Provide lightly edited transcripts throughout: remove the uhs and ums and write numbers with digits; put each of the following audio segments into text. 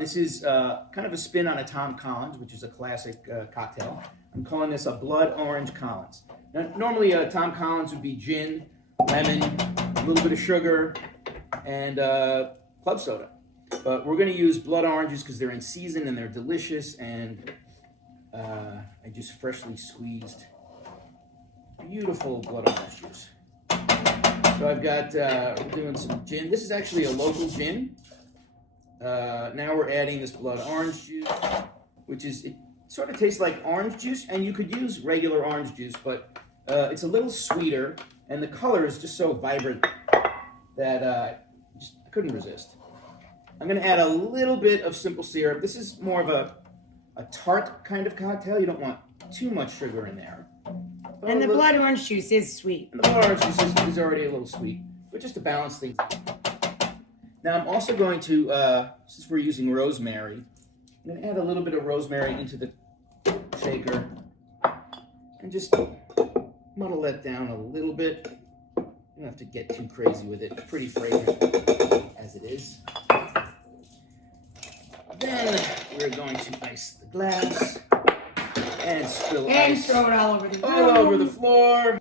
This is kind of a spin on a Tom Collins, which is a classic cocktail. I'm calling this a blood orange Collins. Now, normally a Tom Collins would be gin, lemon, a little bit of sugar, and club soda. But we're going to use blood oranges because they're in season and they're delicious, and I just freshly squeezed beautiful blood orange juice. So I've got, we're doing some gin. This is actually a local gin. Now we're adding this blood orange juice, which is, it sort of tastes like orange juice, and you could use regular orange juice, but it's a little sweeter, and the color is just so vibrant that I couldn't resist. I'm going to add a little bit of simple syrup. This is more of a tart kind of cocktail. You don't want too much sugar in there. And the blood orange juice is sweet. And the blood orange juice is already a little sweet, but just to balance things out. Now I'm also going to, since we're using rosemary, I'm going to add a little bit of rosemary into the shaker and just muddle that down a little bit. You don't have to get too crazy with it. It's pretty fragrant as it is. Then we're going to ice the glass and spill and ice throw it all over the room. all over the floor.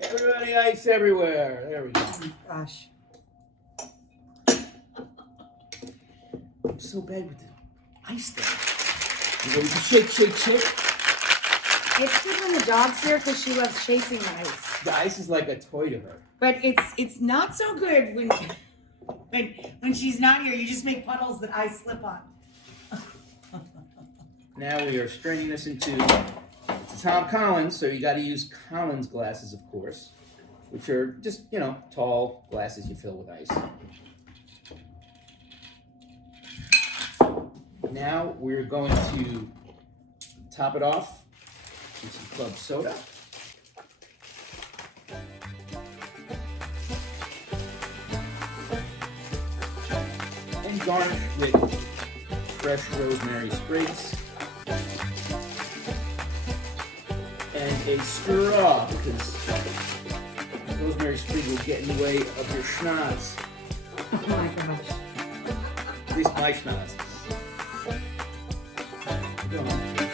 Everybody ice everywhere. There we go. Oh, gosh. I'm so bad with the ice thing. You go, shake, shake, shake. It's good when the dog's here because she loves chasing the ice. The ice is like a toy to her. But it's not so good when she's not here. You just make puddles that I slip on. Now we are straining this into, it's a Tom Collins, so you got to use Collins glasses, of course, which are just, you know, tall glasses you fill with ice. Now we're going to top it off with some club soda. And garnish with fresh rosemary sprigs. And a straw, because rosemary sprig will get in the way of your schnoz. Oh my gosh. At least my schnoz. Go on.